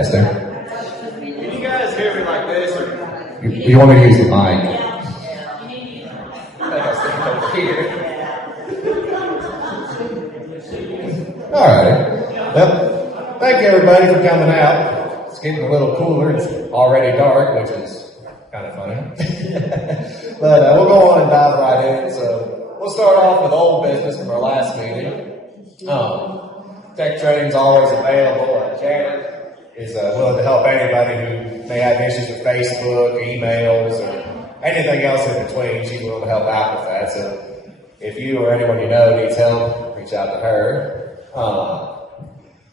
Testing. Can you guys hear me like this? Or You want me to use the mic? I think I'll stick over here. All right. Well, thank you everybody for coming out. It's getting a little cooler. It's already dark, which is kind of funny. But we'll go on and dive right in. So we'll start off with old business from our last meeting. Tech Training's always available. Janet is willing to help anybody who may have issues with Facebook, emails, or anything else in between. She's willing to help out with that. So if you or anyone you know needs help, reach out to her.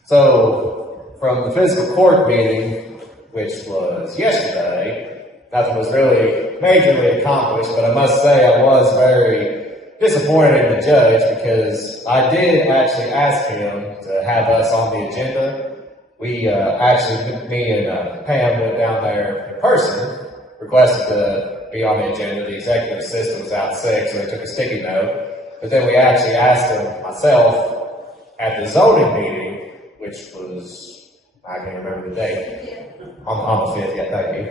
So from the physical court meeting, which was yesterday, nothing was really majorly accomplished, but I must say I was very disappointed in the judge because I did actually ask him to have us on the agenda. We me and Pam went down there in person, requested to be on the agenda. The executive assistant was out sick, so they took a sticky note. But then we actually asked him, myself, at the zoning meeting, which was, I can't remember the date, on the 5th, yeah, thank you.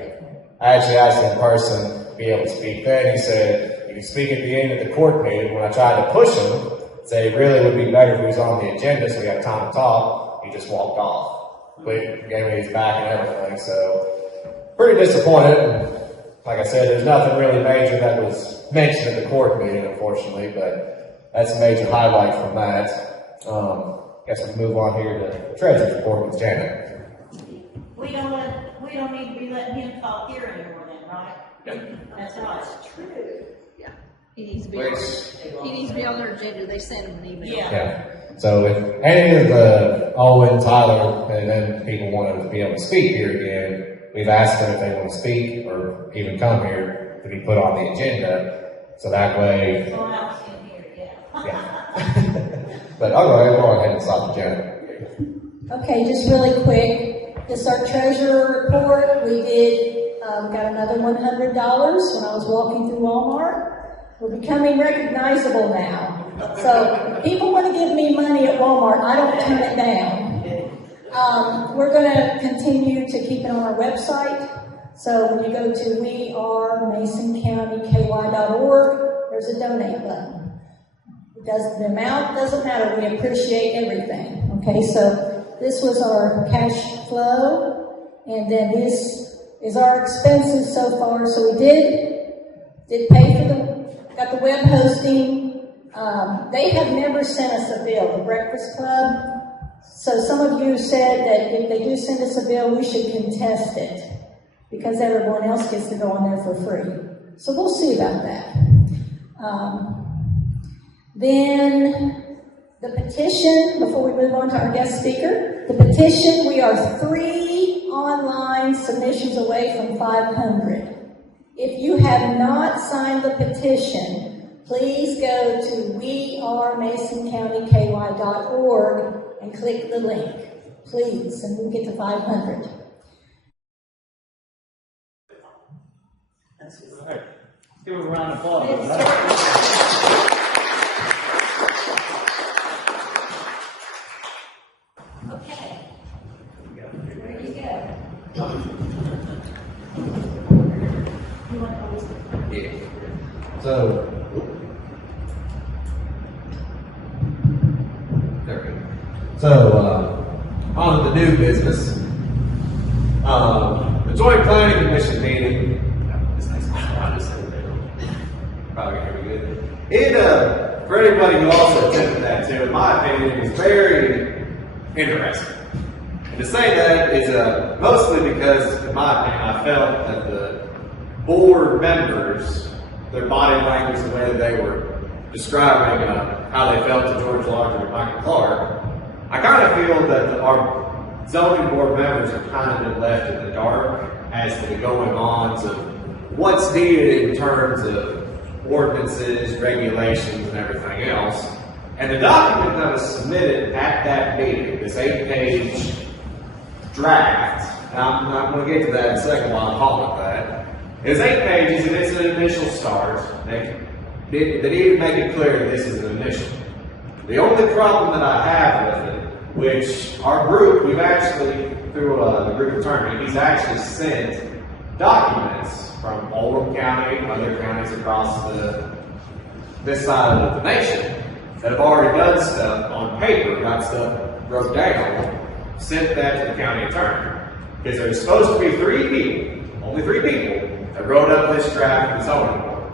I actually asked him in person to be able to speak then. He said, you can speak at the end of the court meeting. When I tried to push him, say it really would be better if he was on the agenda so we had time to talk, he just walked off. But gave me his back and everything, so pretty disappointed. And like I said, there's nothing really major that was mentioned at the court meeting, unfortunately, but that's a major highlight from that. Guess we can move on here to the treasurer's report with Janet. We don't need to be letting him talk here anymore then, right? Yep. That's right. True. Yeah. He needs to be on their agenda. They sent him an email. Yeah. So if any of the Owen, Tyler, and then people want to be able to speak here again, we've asked them if they want to speak or even come here to be put on the agenda. So that way, Someone else in here, yeah. But I'll go ahead and stop the Janet. Okay, just really quick. This is our treasurer report. We did got another $100 when I was walking through Walmart. We're becoming recognizable now. So people want to give me money at Walmart. I don't turn it down. We're going to continue to keep it on our website. So when you go to wearemasoncountyky.org, there's a donate button. The amount doesn't matter. We appreciate everything. Okay, so this was our cash flow, and then this is our expenses so far. So we did pay for got the web hosting. They have never sent us a bill, the Breakfast Club. So some of you said that if they do send us a bill, we should contest it because everyone else gets to go on there for free. So we'll see about that. Then the petition, before we move on to our guest speaker, the petition, we are 3 online submissions away from 500. If you have not signed the petition, please go to wearemasoncountyky.org and click the link, please, and we'll get to 500. All right. Give him a round of applause. Okay. Where do you go? You want to always Yeah. So, there we go. So, on to the new business. The Joint Planning Commission meeting. Probably gonna be good. For anybody who also attended that too, in my opinion, it was very interesting. And to say that is mostly because, in my opinion, I felt that the board members, their body language, the way that they were describing how they felt to George Larger and Michael Clark, I kind of feel that our zoning board members have kind of been left in the dark as to the going ons of what's needed in terms of ordinances, regulations, and everything else. And the document that was submitted at that meeting, this 8-page draft, and I'm going to get to that in a second while I'm calling it that, it's 8 pages and it's an initial start. They need to make it clear that this is an initial. The only problem that I have with it, which our group, we've actually through the group attorney, he's actually sent documents from Oldham County and other counties across this side of the nation that have already done stuff on paper, got stuff wrote down, sent that to the county attorney. Because there's supposed to be only three people, that wrote up this draft of the zoning board.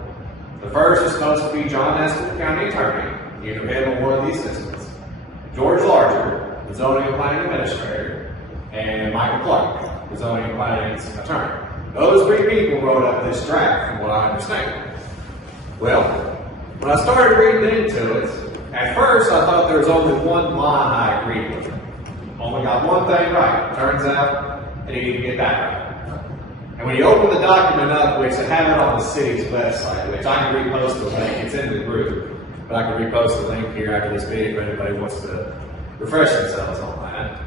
The first is supposed to be John Nestor, the county attorney, either him or one of the assistants, George Larger, the zoning and planning administrator, and Michael Clark, the zoning and planning attorney. Those three people wrote up this draft, from what I understand. Well, when I started reading into it, at first I thought there was only one line I agreed with. Only got one thing right. Turns out I didn't even get that right. And when you open the document up, which I have it on the city's website, which I can repost the link, it's in the group, but I can repost the link here after this video if anybody wants to refresh themselves on that.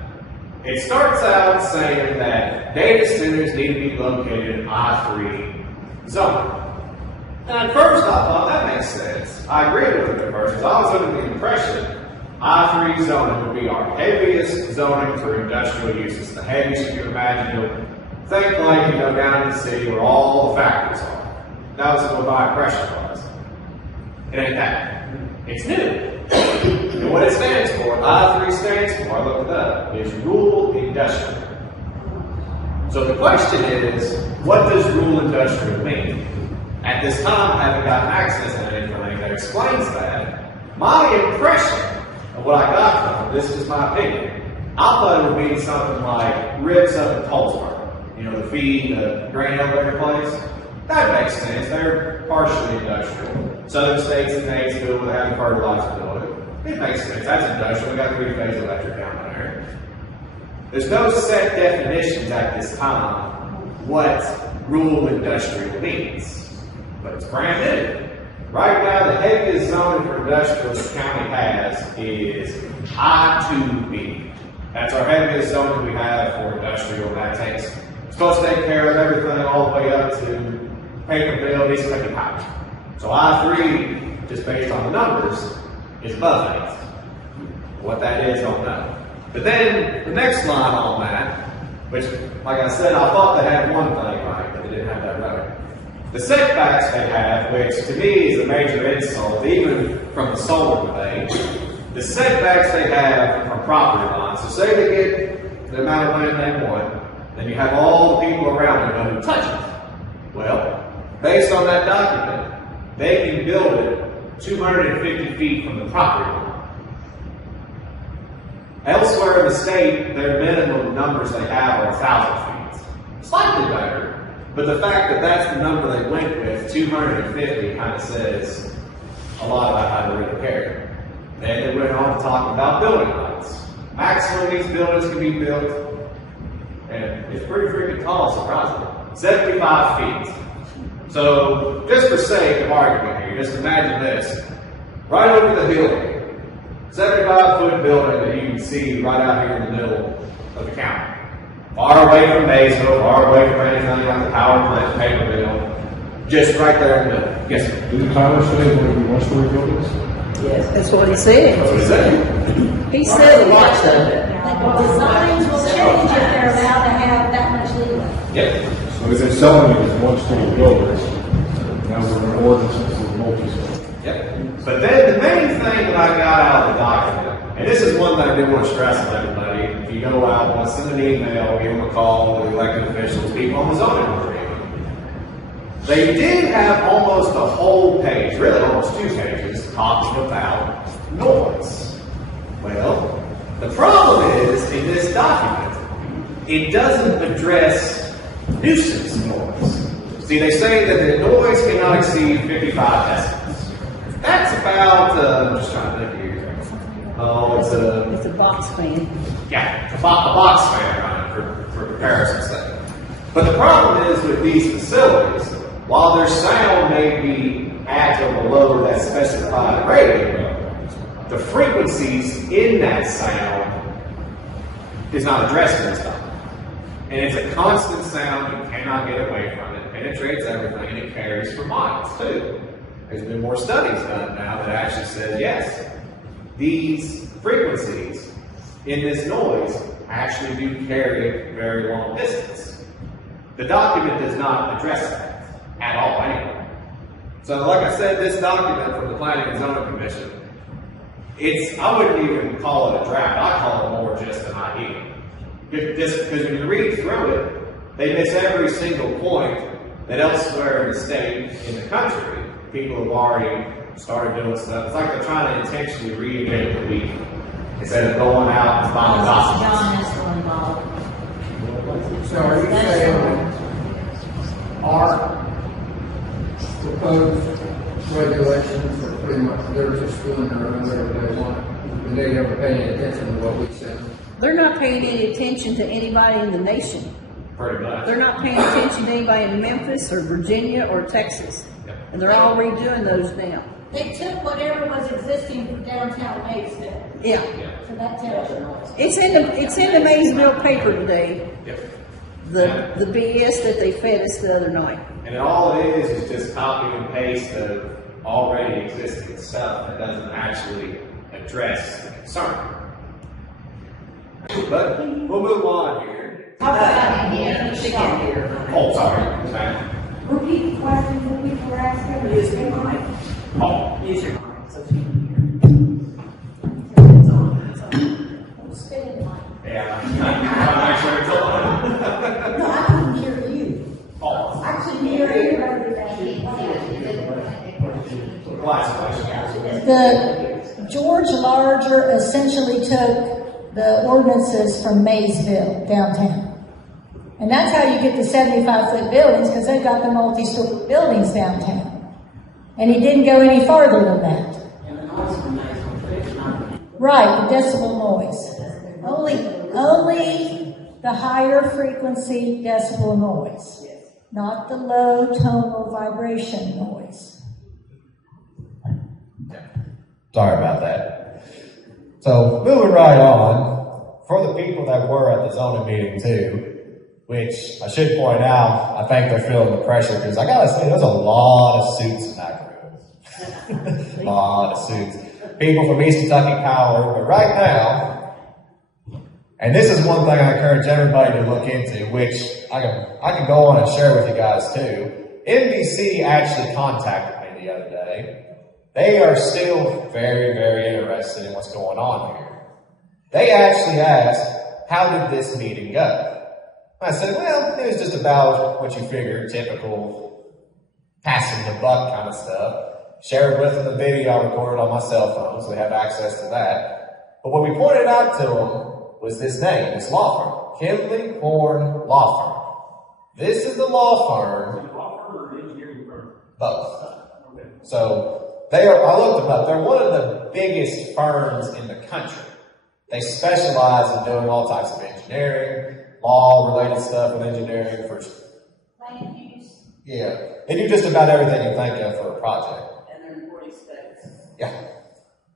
It starts out saying that data centers need to be located in I-3 zone. And at first I thought that makes sense. I agreed with it at first, because I was under the impression I-3 zoning would be our heaviest zoning for industrial uses, the heaviest you can imagine. Think like, down in the city where all the factories are. That was what my impression was. It ain't that. It's new. And what it stands for, I-3 stands for, I looked it up, is rural industrial. So the question is, what does rural industrial mean? At this time, I haven't gotten access to anything that explains that. My impression of what I got from it, this is my opinion, I thought it would be something like ribs up in Colesburg. The feed, the grain elevator place. That makes sense. They're partially industrial. Southern states and Naysville would have a fertilizer building. It makes sense. That's industrial. We got three-phase electric down there. There's no set definitions at this time what rural industrial means. But it's brand new. Right now, the heaviest zone for industrial the county has is I-2B. That's our heaviest zone we have for industrial. That takes supposed to take care of everything all the way up to paper bill, these paper pipe. So I-3, just based on the numbers, is above that. What that is, I don't know. But then the next line on that, which, like I said, I thought they had one thing right, but they didn't have that right. The setbacks they have, which to me is a major insult, even from the solar debate, the setbacks they have from property lines. So say they get the amount of land they want, then you have all the people around them who touch it. Well, based on that document, they can build it 250 feet from the property line. Elsewhere in the state, their minimum numbers they have are 1,000 feet. Slightly better, but the fact that that's the number they went with, 250, kind of says a lot about how they really care. Then they went on to talk about building heights. Maximum these buildings can be built, and it's pretty freaking tall, surprisingly, 75 feet. So, just for sake of argument here, just imagine this. Right over the hill here, 75-foot building that you can see right out here in the middle of the county. Far away from Maysville, far away from anything like the power plant, paper mill, just right there in the middle. Yes, sir. Didn't Tyler say one of the one-story buildings? Yes, that's what he said. What is that? He said lots of it. But designs will change if they're allowed to have that much leeway. Yep. So they're selling it as one-story buildings. Now we're in ordinances with multi-story. Yep. But then the main thing that I got out of the document, and this is one that I do want to stress on everybody, if you go out, want to send an email, give them a call, the elected officials, people on the zoning board, they did have almost a whole page, really almost 2 pages, talking about noise. Well, the problem is, in this document, it doesn't address nuisance noise. See, they say that the noise cannot exceed 55 decibels. That's about, I'm just trying to think here. Oh, It's a box fan. yeah, a box fan, right, for comparison's sake. But the problem is with these facilities, while their sound may be at or below that specified rating, the frequencies in that sound is not addressed in this document. And it's a constant sound, you cannot get away from it. Penetrates everything, and it carries for miles too. There's been more studies done now that actually says, yes, these frequencies in this noise actually do carry a very long distance. The document does not address that at all anyway. So like I said, this document from the Planning and Zoning Commission, I wouldn't even call it a draft, I call it more just an idea. Because when you read through it, they miss every single point that elsewhere in the state, in the country, people have already started doing stuff. It's like they're trying to intentionally reinvent the wheel instead of going out and buying documents. John is still involved. So are you saying our proposed regulations are pretty much, they're just doing their own whatever they want, and they never pay any attention to what we say? They're not paying any attention to anybody in the nation. Pretty much. They're not paying attention to anybody in Memphis or Virginia or Texas. And they're all redoing those now. They took whatever was existing for downtown Maysville. Yeah. So that tells you. It's in the Maysville paper today, Yep. the BS that they fed us the other night. And all it is just copy and paste of already existing stuff that doesn't actually address the concern. But we'll move on here. Talk about it. Oh, sorry. Okay. Repeat the question that people were asking. Use your mic. Oh, Use your mic so she can hear. It's on. It's on. Spit in line. yeah. I'm make sure it's on. No, I couldn't hear you. Oh, I couldn't hear everybody that. last question. The George Larger essentially took the ordinances from Maysville downtown. And that's how you get the 75-foot buildings, because they've got the multi-story buildings downtown. And he didn't go any farther than that. Right, the decibel noise. Only the higher frequency decibel noise, not the low tonal vibration noise. Sorry about that. So, moving right on, for the people that were at the zoning meeting too, which I should point out, I think they're feeling the pressure, because I gotta say, there's a lot of suits in that room. A lot of suits. People from East Kentucky Power, but right now, and this is one thing I encourage everybody to look into, which I can go on and share with you guys too. NBC actually contacted me the other day. They are still very, very interested in what's going on here. They actually asked, how did this meeting go? I said, well, it was just about what you figure, typical passing the buck kind of stuff. Shared with them the video I recorded on my cell phone, so they have access to that. But what we pointed out to them was this name, this law firm, Kindley Horn Law Firm. This is the law firm. Law firm or engineering firm? Both. Okay. So I looked them up. They're one of the biggest firms in the country. They specialize in doing all types of engineering, law-related stuff with engineering for Land use. yeah. They do just about everything you think of for a project. And they're in 40 states. Yeah.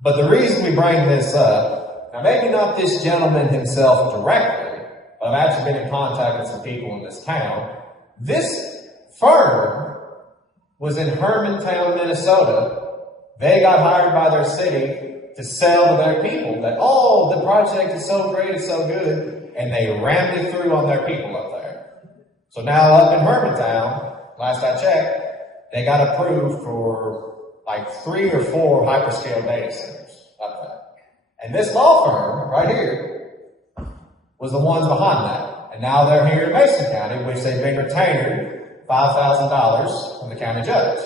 But the reason we bring this up, now maybe not this gentleman himself directly, but I've actually been in contact with some people in this town. This firm was in Hermantown, Minnesota. They got hired by their city to sell to their people that, oh, the project is so great, it's so good, and they rammed it through on their people up there. So now up in Hermantown, last I checked, they got approved for like 3 or 4 hyperscale data centers up there. And this law firm right here was the ones behind that. And now they're here in Mason County, which they've been retained $5,000 from the county judge,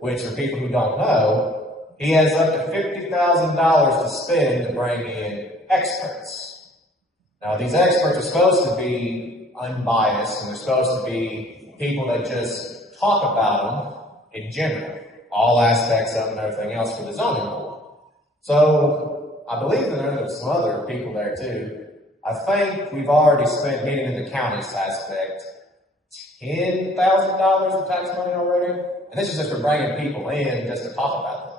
which for people who don't know, he has up to $50,000 to spend to bring in experts. Now, these experts are supposed to be unbiased, and they're supposed to be people that just talk about them in general, all aspects of them and everything else for the zoning board. So, I believe that there's some other people there too. I think we've already spent, meaning in the county's aspect, $10,000 of tax money already. And this is just for bringing people in just to talk about them.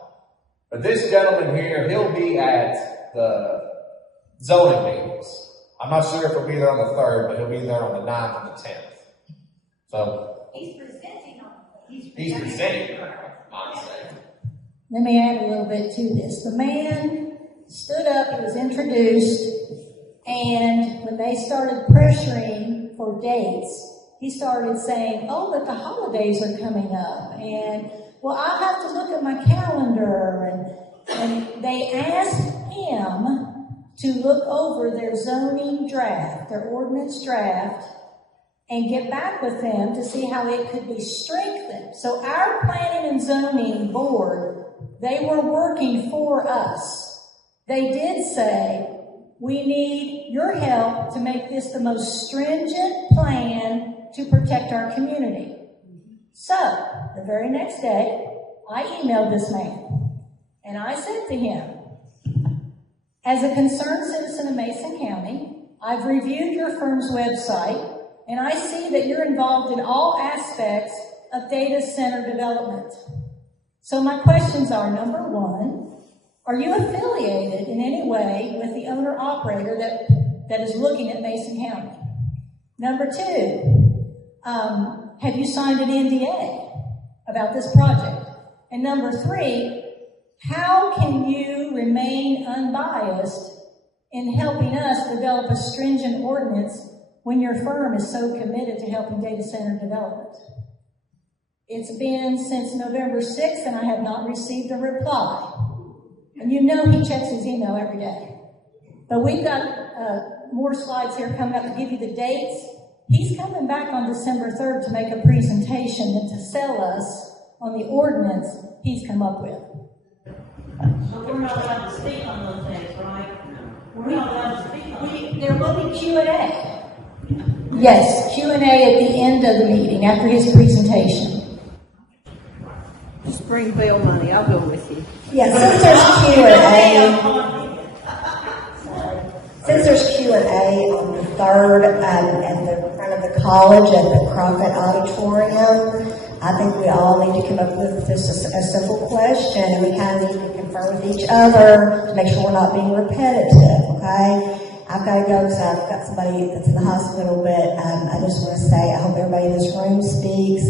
But this gentleman here, he'll be at the zoning meetings. I'm not sure if he'll be there on the 3rd, but he'll be there on the 9th and the 10th. So, He's presenting on. he's presenting, honestly. Let me add a little bit to this. The man stood up, he was introduced, And when they started pressuring for dates, he started saying, oh, but the holidays are coming up, and, well, I'll have to look at my calendar, and they asked him to look over their zoning draft, their ordinance draft, and get back with them to see how it could be strengthened. So our planning and zoning board, they were working for us. They did say, we need your help to make this the most stringent plan to protect our community. So, the very next day, I emailed this man, and I said to him, as a concerned citizen of Mason County, I've reviewed your firm's website, and I see that you're involved in all aspects of data center development. So my questions are, number one, are you affiliated in any way with the owner-operator that is looking at Mason County? Number two, have you signed an NDA about this project? And number three, how can you remain unbiased in helping us develop a stringent ordinance when your firm is so committed to helping data center development? It's been since November 6th, and I have not received a reply. And you know he checks his email every day. But we've got more slides here coming up to give you the dates. He's coming back on December 3rd to make a presentation and to sell us on the ordinance he's come up with. So we're not allowed to speak on those days, right? We're not allowed to speak on them. There will be Q&A. Yes, Q&A at the end of the meeting, after his presentation. Just bring bail money, I'll go with you. Yeah, since there's Q&A on the 3rd at the front of the college at the Crockett Auditorium, I think we all need to come up with just a simple question, and we kind of need to confer with each other to make sure we're not being repetitive, okay? I've got to go because I've got somebody that's in the hospital, but I just want to say I hope everybody in this room speaks,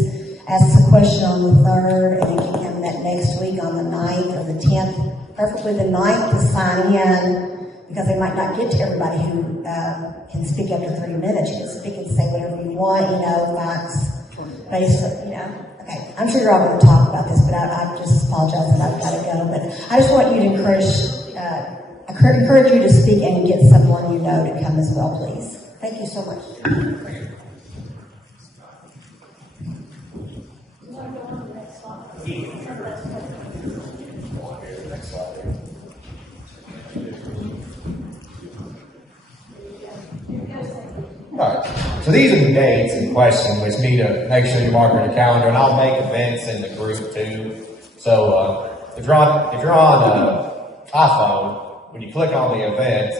asks a question on the 3rd, and then can come that next week on the 9th or the 10th, preferably the 9th to sign in, because they might not get to everybody who can speak after 3 minutes. You can speak and say whatever you want, facts, basically, Okay, I'm sure you're all going to talk about this, but I just apologize that I've got to go. But I just want you to encourage you to speak and get someone you know to come as well, please. Thank you so much. Alright, so these are the dates in question, which need to make sure you mark on your calendar, and I'll make events in the group too. So, if you're on iPhone, when you click on the event,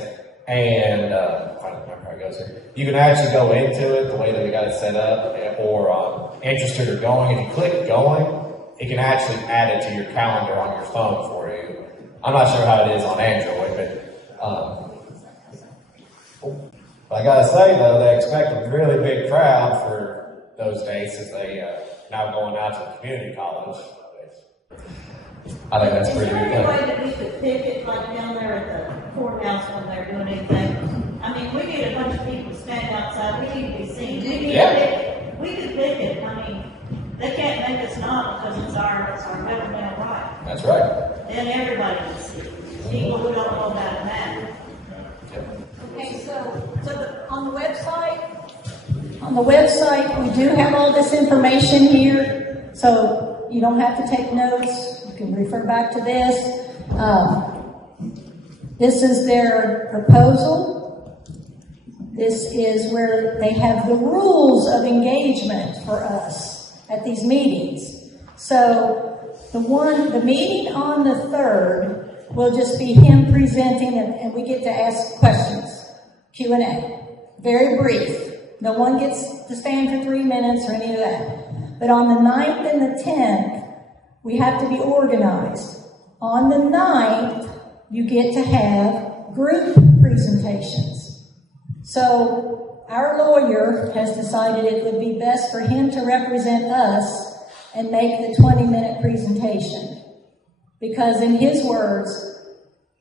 and, I don't remember how it goes here, you can actually go into it the way that we got it set up, or interested or going. If you click going, it can actually add it to your calendar on your phone for you. I'm not sure how it is on Android, but I gotta say though, they expect a really big crowd for those dates as they now going out to the community college. I think that's pretty good. Is there any way that we could pick it like down there at the courthouse when they're doing anything? I mean, we need a bunch of people to stand outside. We need to be seen. We need to pick it. We could pick it. I mean, they can't make us not because it's our governmental right. That's right. Then everybody can see. People who don't know about it matter. Okay, so on the website, we do have all this information here, so you don't have to take notes. You can refer back to this. This is their proposal. This is where they have the rules of engagement for us at these meetings. So the meeting on the 3rd will just be him presenting, and we get to ask questions. Q&A. Very brief. No one gets to stand for 3 minutes or any of that. But on the 9th and the 10th, we have to be organized. On the 9th, you get to have group presentations. So our lawyer has decided it would be best for him to represent us and make the 20-minute presentation. Because in his words,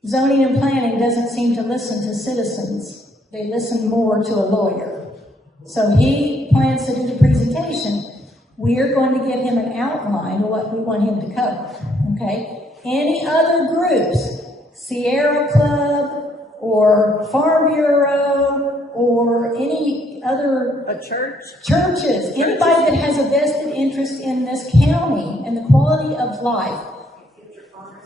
zoning and planning doesn't seem to listen to citizens. they listen more to a lawyer. So he plans to do the presentation. We are going to give him an outline of what we want him to cover, okay? Any other groups, Sierra Club or Farm Bureau or any other A church? churches, anybody that has a vested interest in this county and the quality of life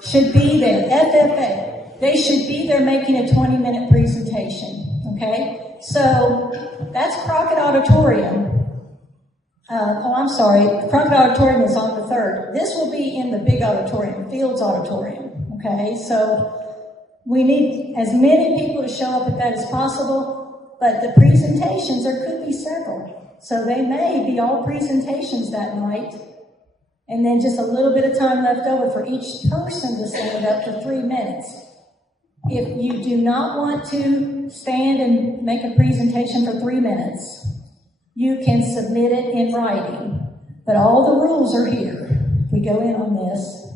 should be there. FFA, they should be there making a 20-minute presentation, okay? So that's Crockett Auditorium. I'm sorry, Crockett Auditorium is on the 3rd. This will be in the big auditorium, Fields Auditorium, okay? So we need as many people to show up at that as possible, but the presentations, there could be several. So they may be all presentations that night, and then just a little bit of time left over for each person to stand up for 3 minutes. If you do not want to stand and make a presentation for 3 minutes, you can submit it in writing. But all the rules are here. We go in on this,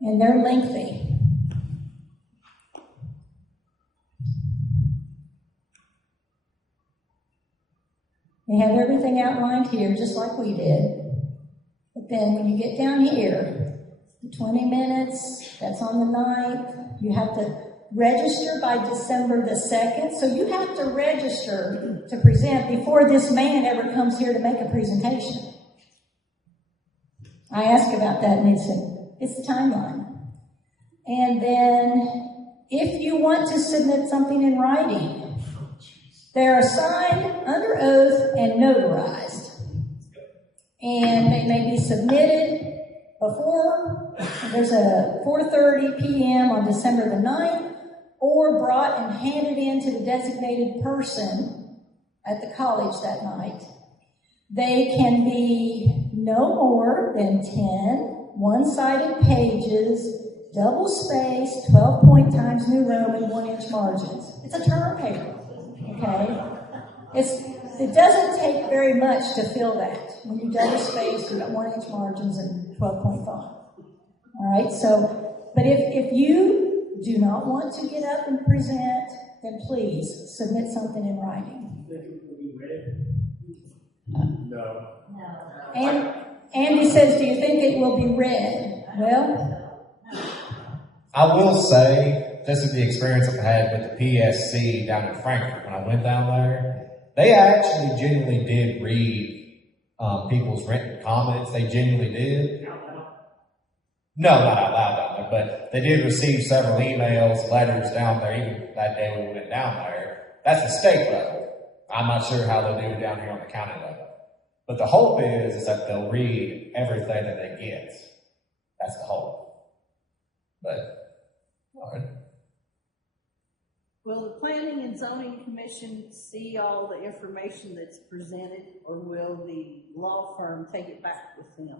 and they're lengthy. They have everything outlined here, just like we did. But then when you get down here, 20 minutes, that's on the 9th. You have to register by December the 2nd. So you have to register to present before this man ever comes here to make a presentation. I asked about that, and they said, it's the timeline. And then if you want to submit something in writing, they're signed under oath and notarized. And they may be submitted before, there's a 4:30 p.m. on December the 9th, or brought and handed in to the designated person at the college that night. They can be no more than 10 one-sided pages, double-spaced, 12-point Times New Roman, 1-inch margins. It's a term paper, okay? It doesn't take very much to fill that. When you double-space, you've got 1-inch margins and 12-point font. All right, so, but if you do not want to get up and present, then please submit something in writing. No. And Andy says, do you think it will be read? Well, I will say, this is the experience I've had with the PSC down in Frankfurt. When I went down there, they actually genuinely did read people's written comments. They genuinely did. No, not out loud down there, but they did receive several emails, letters down there, even that day when we went down there. That's the state level. I'm not sure how they'll do it down here on the county level. But the hope is that they'll read everything that they get. That's the hope. But, all right. Will the Planning and Zoning Commission see all the information that's presented, or will the law firm take it back with them?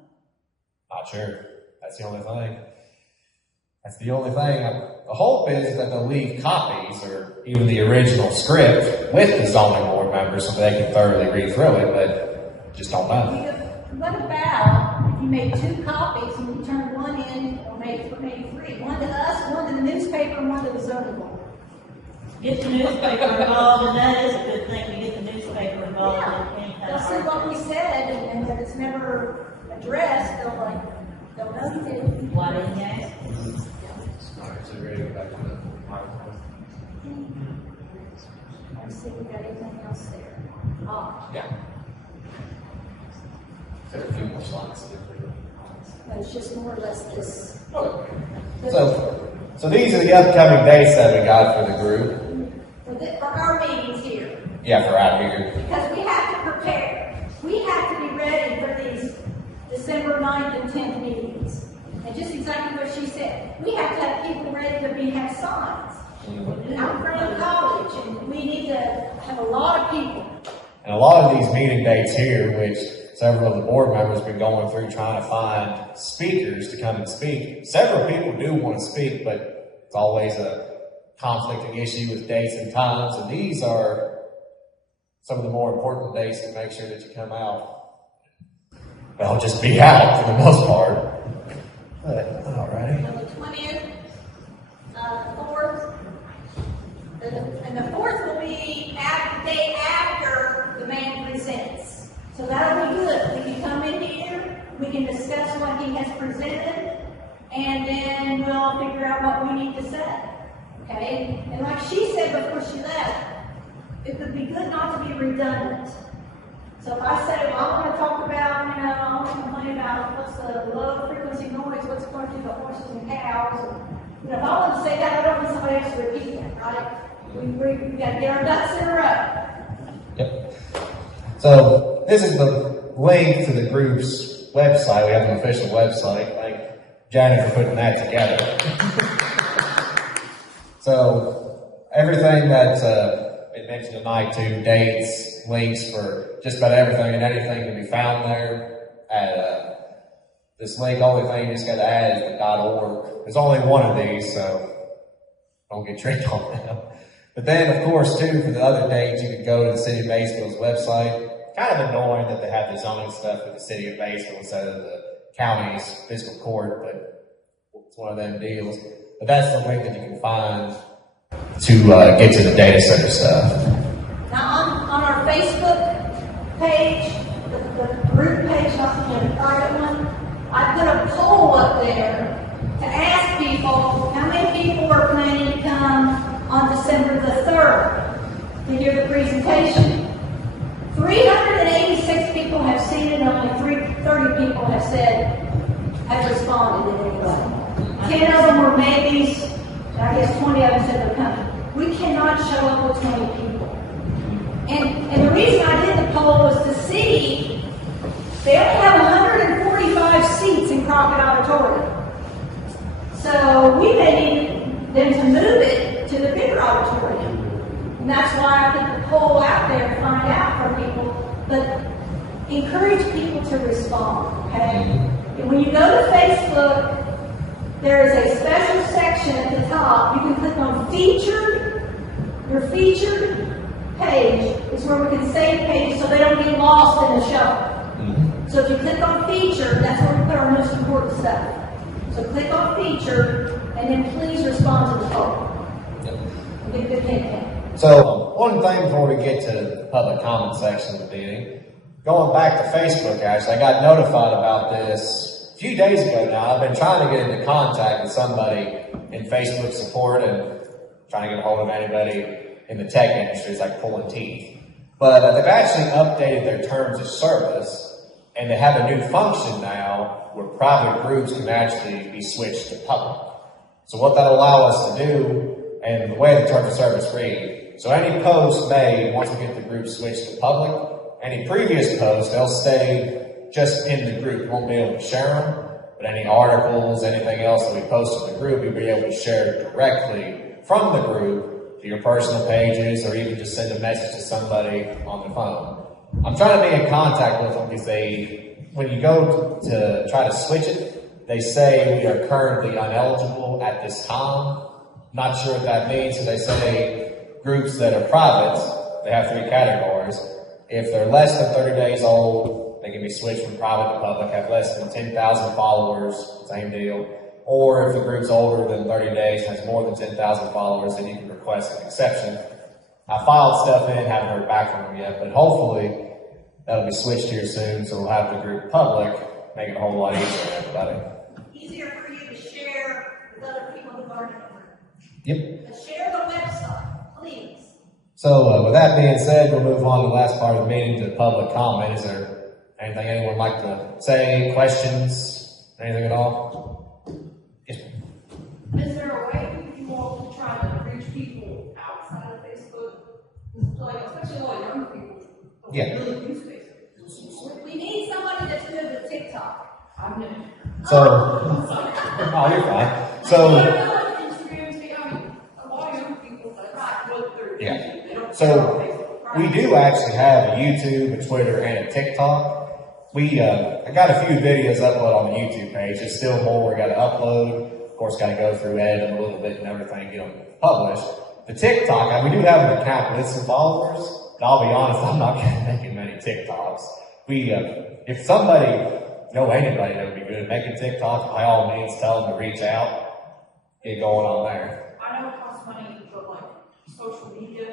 Not sure. That's the only thing. That's the only thing. The hope is that they'll leave copies or even the original script with the zoning board members so they can thoroughly read through it, but just don't know. What about if you made 2 copies and you turned one in, or maybe 3, one to us, one to the newspaper, and one to the zoning board? Get the newspaper involved, and that is a good thing to get the newspaper involved in any kind They'll of see what we article. said, and that it's never addressed, they'll know who did it. Why didn't you ask? All right, so we're ready to go back to the microphone. Let's see, we got anything else there? Yeah. There are a few more slides to get through. But it's just more or less this. Okay. So these are the upcoming dates that we got for the group. For our meetings here. Yeah, for out here. Because we have to prepare. We have to be ready for these December 9th and 10th meetings. And just exactly what she said. We have to have people ready to have signs. Out in front of the college, and we need to have a lot of people. And a lot of these meeting dates here, which several of the board members have been going through trying to find speakers to come and speak. Several people do want to speak, but it's always a conflicting issue with dates and times. And these are some of the more important dates to make sure that you come out. Well, just be out for the most part. But, all right. On the 20th, 4th, the And the fourth will be the day after the man presents. So that'll be good. We can come in here, we can discuss what he has presented, and then we'll all figure out what we need to say. Okay? And like she said before she left, it would be good not to be redundant. So if I say, well, I want to talk about, I want to complain about what's the low frequency noise, what's going through the horses and cows, and, if I want to say that, I don't want somebody else to repeat that, right? We got to get our ducks in a row. Yep. So this is the link to the group's website. We have an official website. Thank Janet for putting that together. So everything that's been mentioned tonight, too, dates, links for just about everything and anything can be found there at this link. Only thing you just got to add is the .org. There's only one of these, so don't get tricked on them. But then, of course, too, for the other dates, you can go to the City of Batesville's website. Kind of annoying that they have the zoning stuff with the City of Batesville instead of the county's fiscal court, but it's one of them deals. But that's the link that you can find to get to the data center stuff. Now, on our Facebook page, the group page, not the private one, I put a poll up there to ask people how many people are planning to come on December the 3rd to hear the presentation. 386 people have seen it, and only 30 people have responded in any way. 10 of them were maybes, and I guess 20 of them said they're coming. We cannot show up with 20 people. And the reason I did the poll was to see they only have 145 seats in Crockett Auditorium. So we may need them to move it to the bigger auditorium. And that's why I put the poll out there to find out from people. But encourage people to respond, okay? And when you go to Facebook, there is a special section at the top. You can click on Featured. Your featured page is where we can save pages so they don't get lost in the shuffle. So if you click on Featured, that's where we put our most important stuff. So click on Featured, and then please respond to the poll. Get a good hint. So, one thing before we get to the public comment section of the meeting, going back to Facebook, actually, I got notified about this a few days ago now. I've been trying to get into contact with somebody in Facebook support and trying to get a hold of anybody in the tech industry. It's like pulling teeth. But they've actually updated their terms of service, and they have a new function now where private groups can actually be switched to public. So what that'll allow us to do, and the way the terms of service read, so any post made, once we get the group switched to public, any previous posts, they'll stay just in the group. You won't be able to share them, but any articles, anything else that we post in the group, you'll be able to share directly from the group to your personal pages, or even just send a message to somebody on the phone. I'm trying to be in contact with them because when you go to try to switch it, they say we are currently ineligible at this time. Not sure what that means, so they say groups that are private, they have 3 categories. If they're less than 30 days old, they can be switched from private to public, have less than 10,000 followers, same deal. Or if the group's older than 30 days, has more than 10,000 followers, then you can request an exception. I filed stuff in, haven't heard back from them yet, but hopefully that'll be switched here soon, so we'll have the group public, make it a whole lot easier for everybody. Easier for you to share with other people who aren't in the group. Yep. But share the website, please. So with that being said, we'll move on to the last part of the meeting to public comment. Is there anything anyone would like to say, questions, anything at all? Yes. Is there a way for you all to try to reach people outside of Facebook? Like, especially all young people who Yeah. really use Facebook. We need somebody that's good with TikTok. I'm new. So, oh, you're fine. So, yeah. So, we do actually have a YouTube, a Twitter, and a TikTok. I got a few videos uploaded on the YouTube page. There's still more we got to upload. Of course, got to go through, edit them a little bit and everything, get them published. The TikTok, we do have an account with some followers, but I'll be honest, I'm not making many TikToks. If somebody know anybody that would be good at making TikToks, by all means, tell them to reach out, get going on there. I know it costs money to put like social media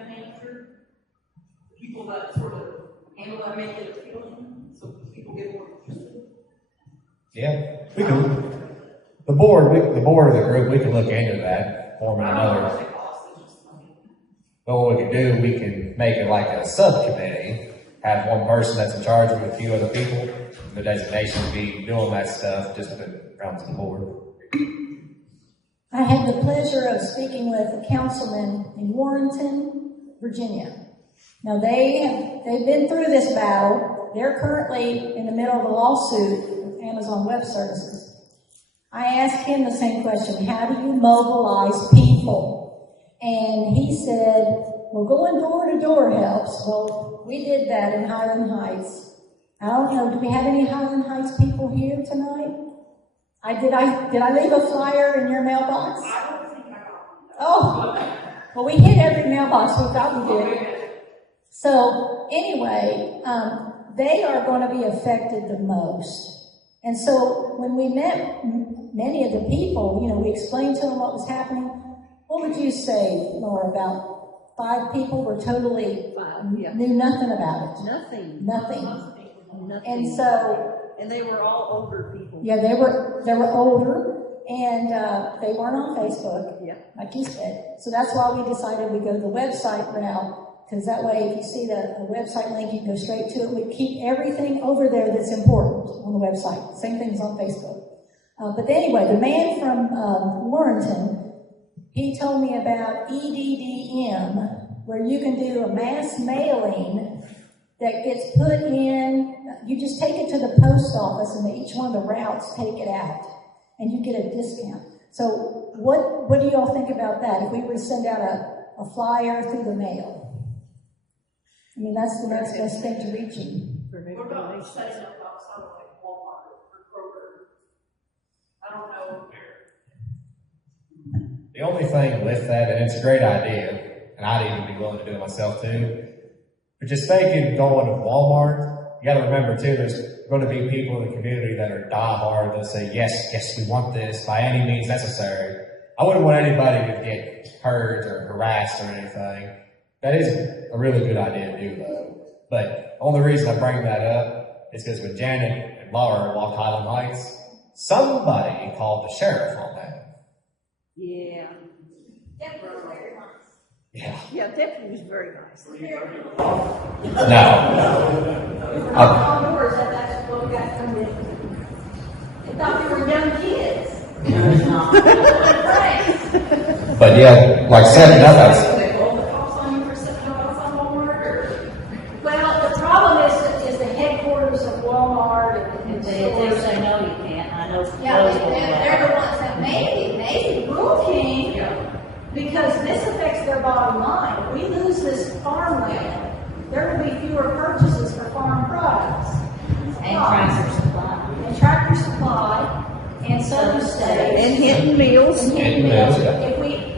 people that sort of handle that, make it appeal, so people get more interested. Yeah, we can, the board of the group, we can look into that, forming another. But what we can do, we can make it like a subcommittee, have one person that's in charge of a few other people, the designation would be doing that stuff, just if it comes to the board. I had the pleasure of speaking with a councilman in Warrenton, Virginia. Now they've been through this battle. They're currently in the middle of a lawsuit with Amazon Web Services. I asked him the same question, how do you mobilize people? And he said, well, going door to door helps. Well, we did that in Highland Heights. I don't know, do we have any Highland Heights people here tonight? Did I leave a flyer in your mailbox? I don't think I got one. Oh, well, we hit every mailbox we thought we did. So anyway, they are going to be affected the most. And so when we met many of the people, we explained to them what was happening. What would you say, Laura, about 5 people were totally knew nothing about it? Nothing. And so, and they were all older people. yeah, they were older, and they weren't on Facebook, like you said. So that's why we decided we'd go the website route, because that way, if you see the website link, you can go straight to it. We keep everything over there that's important on the website. Same thing's on Facebook. But anyway, the man from Warrenton, he told me about EDDM, where you can do a mass mailing that gets put in. You just take it to the post office, and each one of the routes take it out, and you get a discount. So what do you all think about that? If we were to send out a flyer through the mail, I mean, that's the next best thing to reaching. What about setting up outside of like Walmart or Kroger? I don't know. The only thing with that, and it's a great idea, and I'd even be willing to do it myself too, but just thinking going to Walmart, you gotta remember too, there's going to be people in the community that are diehard, that say, yes, we want this by any means necessary. I wouldn't want anybody to get hurt or harassed or anything. That is a really good idea to do though. But the only reason I bring that up is because when Janet and Laura walked Highland Heights, somebody called the sheriff on that. Yeah. Definitely very nice. Yeah. Yeah, Deputy was very nice. No. All doors, that's what we got from them. They thought we were young kids. Right. But yeah, like setting up, that's, Well, the problem is the headquarters of Walmart and If they say no, you can't, I know. yeah, they're the ones that maybe Rule King, because this affects their bottom line. If we lose this farmland, there will be fewer purchases for farm products. And Tractor Supply. And Tractor Supply, and Southern States. And Hinton Mills. And Hinton Mills.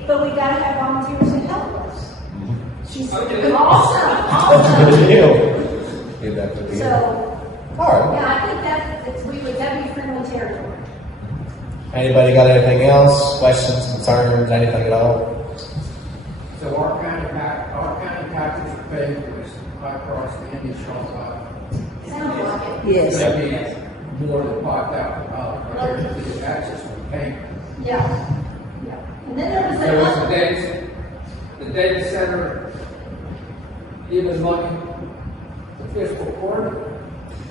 But we gotta have volunteers to help us. She's awesome. good deal. Give that to the So, all right. yeah, I think that'd be friendly territory. Anybody got anything else? Questions, concerns, anything at all? So our county taxes are paid for this across the Indian Shore Line. Sounds like it. Yes. That'd be more than $5,000 right there to the taxes from payment. Yeah. And then there was There was another. the data center giving money to fiscal court.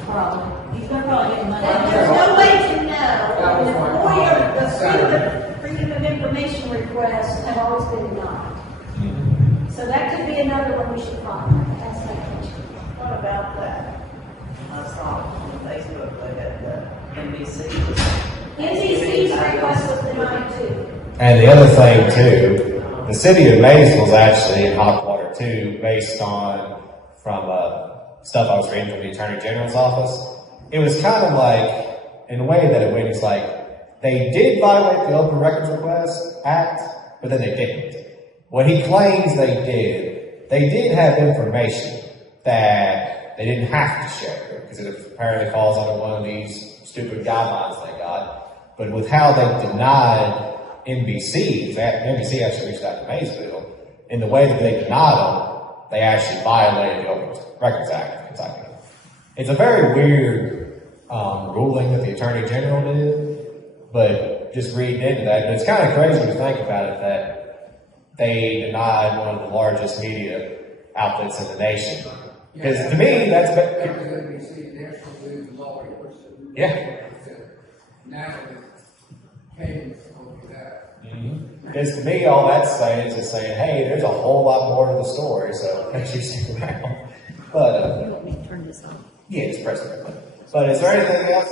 Probably. He's gonna probably get money. There's no way to That was my know. comment. The freedom of information requests have always been denied. So that could be another one we should find. That's my question. What about that? I saw on Facebook that the NBC was. NCC's request was denied too. And the other thing too, the city of Maysville is actually in hot water too, based on from stuff I was reading from the Attorney General's office. It was kind of like, in a way that it went, it's like they did violate the Open Records Request Act, but then they didn't. What he claims they did have information that they didn't have to share because it apparently falls under one of these stupid guidelines they got. But with how they denied NBC actually reached out to Maysville, in the way that they denied them, they actually violated the Open Records Act of Kentucky. It's a very weird ruling that the Attorney General did, but just reading into that, and it's kind of crazy to think about it that they denied one of the largest media outlets in the nation. Because to me, that's That was ABC, National News and Law Reports. Yeah. Now it's payments over that. Because to me, all that's saying is just saying, hey, there's a whole lot more to the story, so make sure you stick around. But You want me to turn this off? yeah, just press the button. But is there anything else?